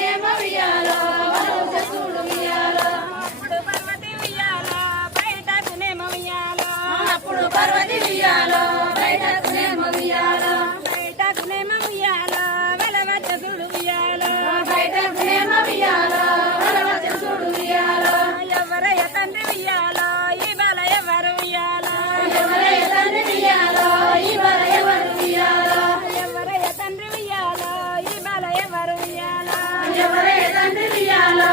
పర్వతకునేమో ఉయ్యాలో వలవచ్చ చూడు ఉయ్యాలో అప్పుడు పర్వతి ఉయ్యాలో బయటకునేమో ఉయ్యాలో అప్పుడు పర్వతి ఉయ్యాలో బయటకునేమో ఉయ్యాలో బయటకునేమో ఉయ్యాలో వలవచ్చ చూడు ఉయ్యాలో బయటకునేమో ఉయ్యాలో వలవచ్చ చూడు ఉయ్యాలో ఎవరయ్య తండ్రి ఉయ్యాలో ఈ బాల ఎవరు ఉయ్యాలో ఎవరయ్య తండ్రి ఉయ్యాలో ఈ బాల ఎవరు ఉయ్యాలో ఎవరయ్య తండ్రి ఉయ్యాలో ఈ బాల ఎవరు ఉయ్యాలో ఎవరయ్య తండ్రి ఉయ్యాలో